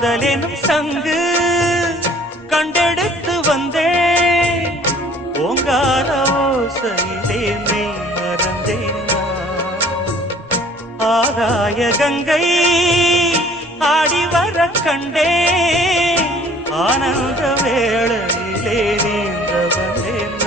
காதலெனும் சங்கு கண்டெடுத்து வந்தேன் ஓங்கார ஓசையிலே மெய் மறந்தேன் ஆகாய கங்கை ஆடி வர கண்டேன் ஆனந்த வேளையிலே நீந்த வந்தேன்